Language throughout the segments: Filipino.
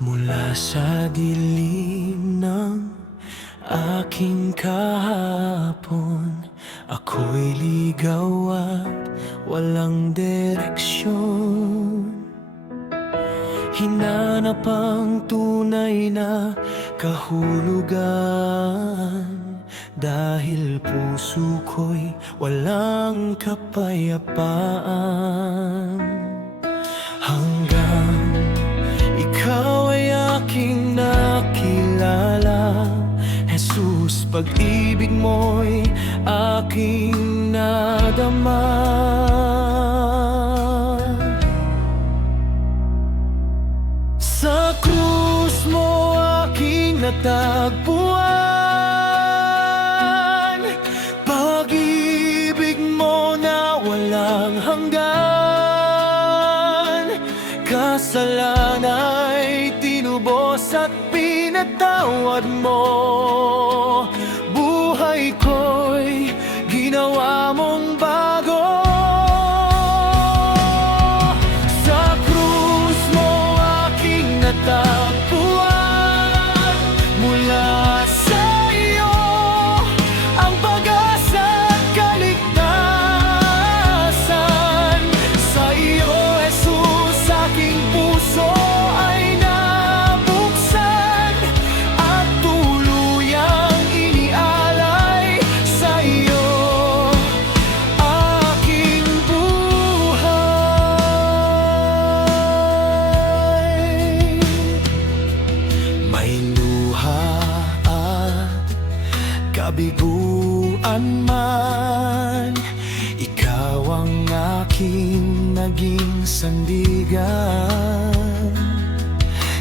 Mula sa dilim ng aking kahapon, ako'y ligaw at walang direksyon. Hinanap ang tunay na kahulugan, dahil puso ko'y walang kapayapaan. Hanggang ikaw ay aking nakilala, Jesus, pag-ibig mo'y aking nadama. Sa krus mo aking natagpuan, pag-ibig mo na walang hanggan. Kasalanan ay tinubos at pinatawad mo. Buhay ko'y ginawa mong bago. Sa krus mo aking natagpuan, mula sa iyo ang pag-asa at kaligtasan. Sa iyo, Jesus, aking puso ay nabuksan at tuluyang inialay. Sa iyo aking buhay. May luha at kabiguan man, ikaw ang aking naging sandigan.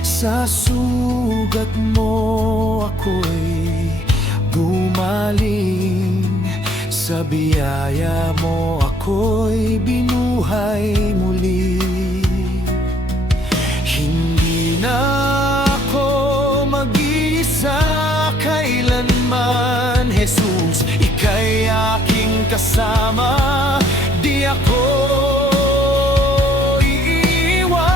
Sa sugat mo ako'y gumaling, sa biyaya mo ako'y binuhay muli. Hindi na ako mag-iisa kailanman, Jesus, ika'y aking kasama. Di ako iiwan.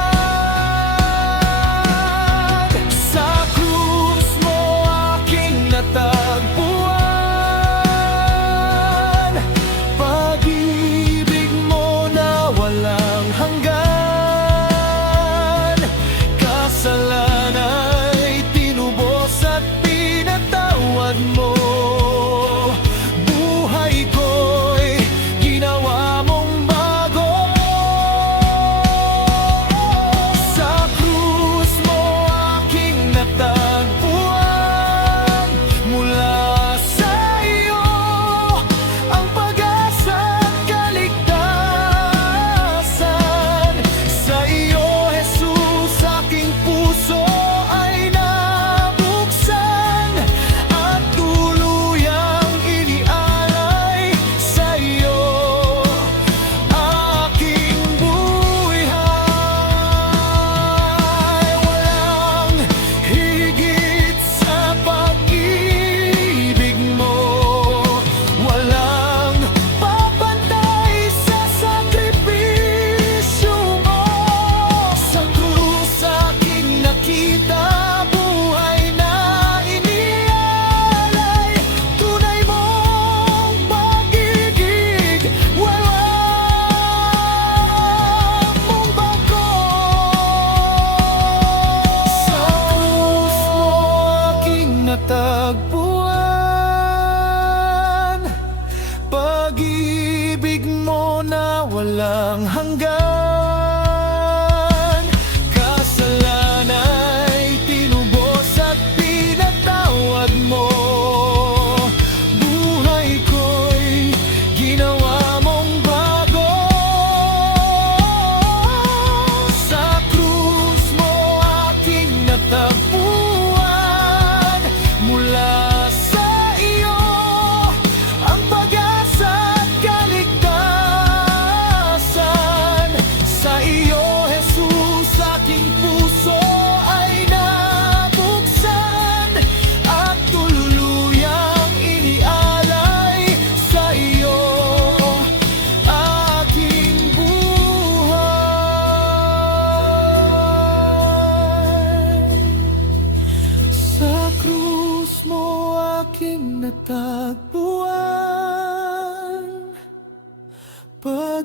Sa krus mo aking natagpuan, pag-ibig mo na walang hanggan. Kasalanan ay tinubos at pinatawad mo. Buhay ko'y ginawa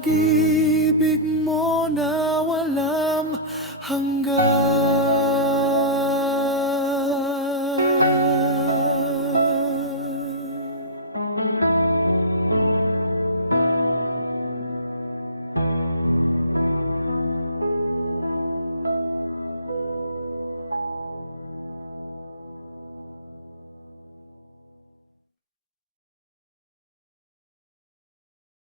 pag-ibig mo na walang hanggan.